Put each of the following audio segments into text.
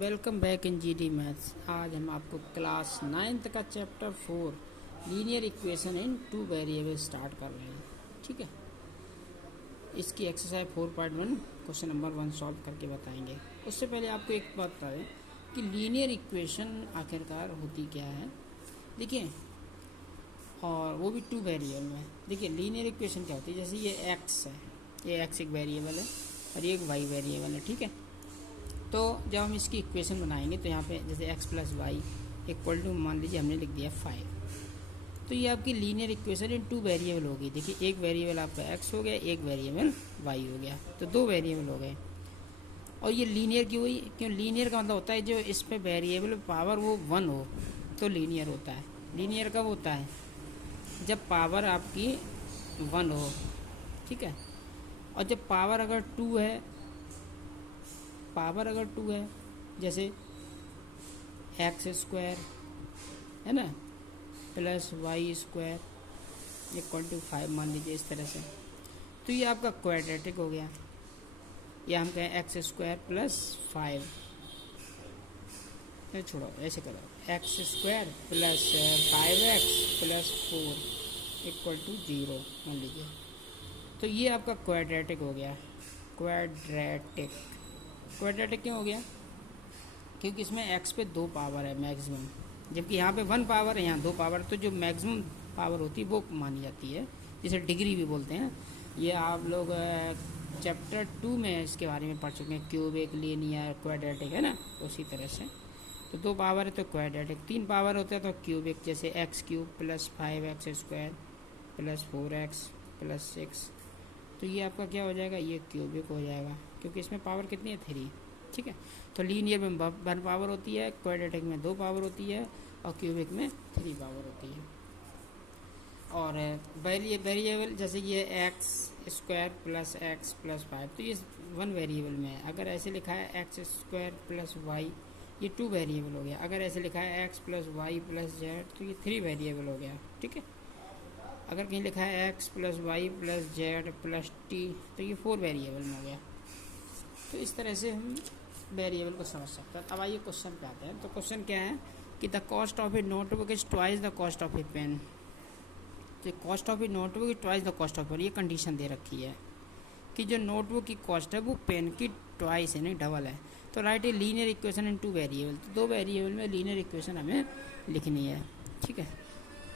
Welcome back in GD maths. आज हम आपको क्लास 9th का chapter 4 linear equation in two variable start कर रहे हैं। ठीक है, इसकी एक्सरसाइज 4.1 क्वेश्चन नंबर 1 सॉल्व करके बताएंगे। उससे पहले आपको एक बात बता दें कि लीनियर इक्वेशन आखिरकार होती क्या है। देखिए, और वो भी टू वेरिएबल में। देखिए, लीनियर इक्वेशन क्या होती है, जैसे ये एक्स है, ये एक्स एक वेरिएबल है और ये एक वाई वेरिएबल है। ठीक है, तो जब हम इसकी इक्वेशन बनाएंगे तो यहाँ पे जैसे x plus y equal to, मान लीजिए हमने लिख दिया 5, तो ये आपकी linear equation in two variable होगी। देखिए, एक वेरिएबल आपका x हो गया, एक वेरिएबल y हो गया, तो दो वेरिएबल हो गए। और ये लीनियर क्यों हुई? क्यों लीनियर का मतलब होता है जो इस पे वेरिएबल पावर वो 1 हो तो लीनियर होता है। लीनियर कब होता है? जब पावर आपकी 1 हो। ठीक है, और जब पावर अगर 2 है, पावर अगर 2 है, जैसे एक्स स्क्वायर है ना plus y square equal to 5 मान लीजिए, इस तरह से, तो ये आपका क्वाड्रेटिक हो गया। या हम कहें एक्स स्क्वायर प्लस 5, छोड़ो ऐसे करो, x square plus 5x plus 4 equal to 0 मान लीजिए, तो ये आपका क्वाड्रेटिक हो गया। क्वाड्रेटिक क्वाड्रेटिक क्यों हो गया? क्योंकि इसमें x पे 2 पावर है मैक्सिमम, जबकि यहाँ पे 1 पावर है, यहाँ 2 पावर, तो जो मैक्सिमम पावर होती है वो मानी जाती है, जिसे डिग्री भी बोलते हैं। ये आप लोग चैप्टर 2 में इसके बारे में पढ़ चुके हैं, क्यूबिक, लीनियर, क्वाड्रेटिक, है ना। उसी तरह से तो 2 पावर है तो क्वाड्रेटिक, 3 पावर होता है तो क्यूबिक, जैसे x cube plus 5x square plus 4x plus 6, तो ये आपका क्या हो जाएगा? ये क्यूबिक हो जाएगा, क्योंकि इसमें पावर कितनी है? 3। ठीक है, तो लीनियर में 1 पावर होती है, क्वाड्रेटिक में 2 पावर होती है और क्यूबिक में 3 पावर होती है। और वेरिएबल जैसे ये x square plus x plus 5, तो ये 1 वेरिएबल में है। अगर ऐसे लिखा है एक्स स्क्वायर प्लस वाई, ये 2 वेरिएबल हो गया। अगर ऐसे लिखा है x plus y plus z, तो ये 3 वेरिएबल हो गया। ठीक है, अगर कहीं लिखा है x plus y plus z plus t, तो ये 4 वेरिएबल में हो गया। तो इस तरह से हम वेरिएबल को समझ सकते हैं। अब आइए क्वेश्चन पे आते हैं। तो क्वेश्चन क्या है कि the cost of a notebook is twice the cost of a pen. तो cost of a notebook is twice the cost of pen, ये कंडीशन दे रखी है कि जो नोटबुक की कॉस्ट है वो पेन की ट्वाइस है, नहीं डबल है। तो right a linear equation in 2 variable, तो 2 वेरिएबल में लीनियर इक्वेशन हमें लिखनी है। ठीक है,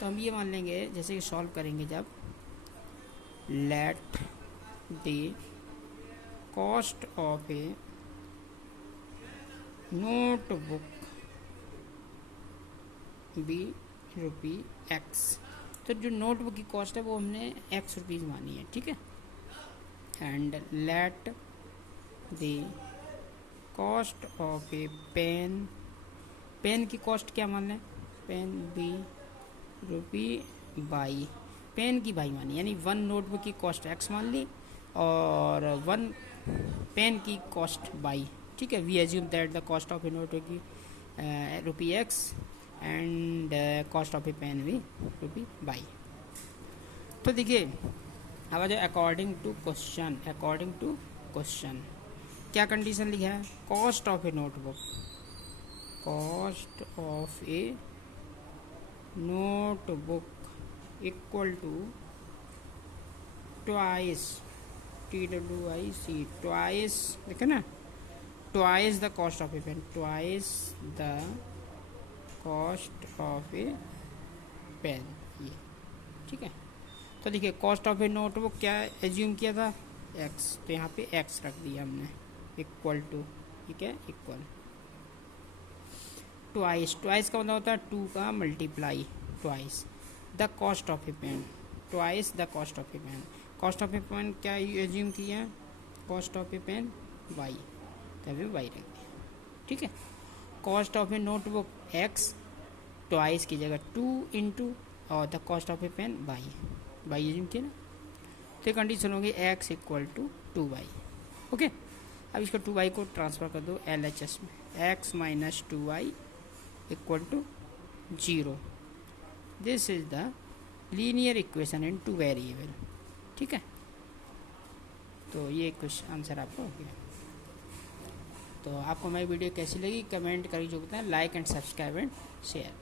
तो हम ये मान लेंगे, जैसे कि सॉल्व करेंगे जब, let the cost of a notebook be rupee x, तो जो नोटबुक की कॉस्ट है वो हमने एक्स रुपीज़ मानी है। ठीक है, and let the cost of a pen, pen की कॉस्ट क्या मान लें? Pen be rupee y, pen की बाई मानी, यानी 1 नोटबुक की कॉस्ट एक्स मान ली और 1 पेन की कॉस्ट बाई। ठीक है, we assume that the cost of a notebook की rupee x and cost of a pen भी रुपी बाई। तो देखिए, अब आ जाओ according to question. According to question क्या कंडीशन लिखा है? Cost of a notebook, cost of a notebook equal to twice, TWIC, twice, देखे ना, twice the cost of a pen, twice the cost of a pen, ये। ठीक है, तो देखिए कॉस्ट ऑफ ए नोटबुक क्या एज्यूम किया था? एक्स, तो यहाँ पे एक्स रख दिया हमने, इक्वल टू, ठीक है, इक्वल ट्वाइस, ट्वाइस का मतलब होता है 2 का multiply, twice the cost of a pen, twice the cost of a pen. Cost of a pen क्या एज्यूम किया है? Cost of a pen y, तभी वाई रख दिया। ठीक है, cost of a notebook x, twice की जगह 2 इंटू और the cost of a pen y, y assume किया ना, तो कंडीशन होगी x equal to 2y। Okay, अब इसको 2y को ट्रांसफ़र कर दो LHS में, x minus 2y equal to 0। This is the linear equation in 2 variable. ठीक है, तो ये कुछ आंसर आपका हो गया। तो आपको हमारी वीडियो कैसी लगी कमेंट करके जो बताएं, like and subscribe and share.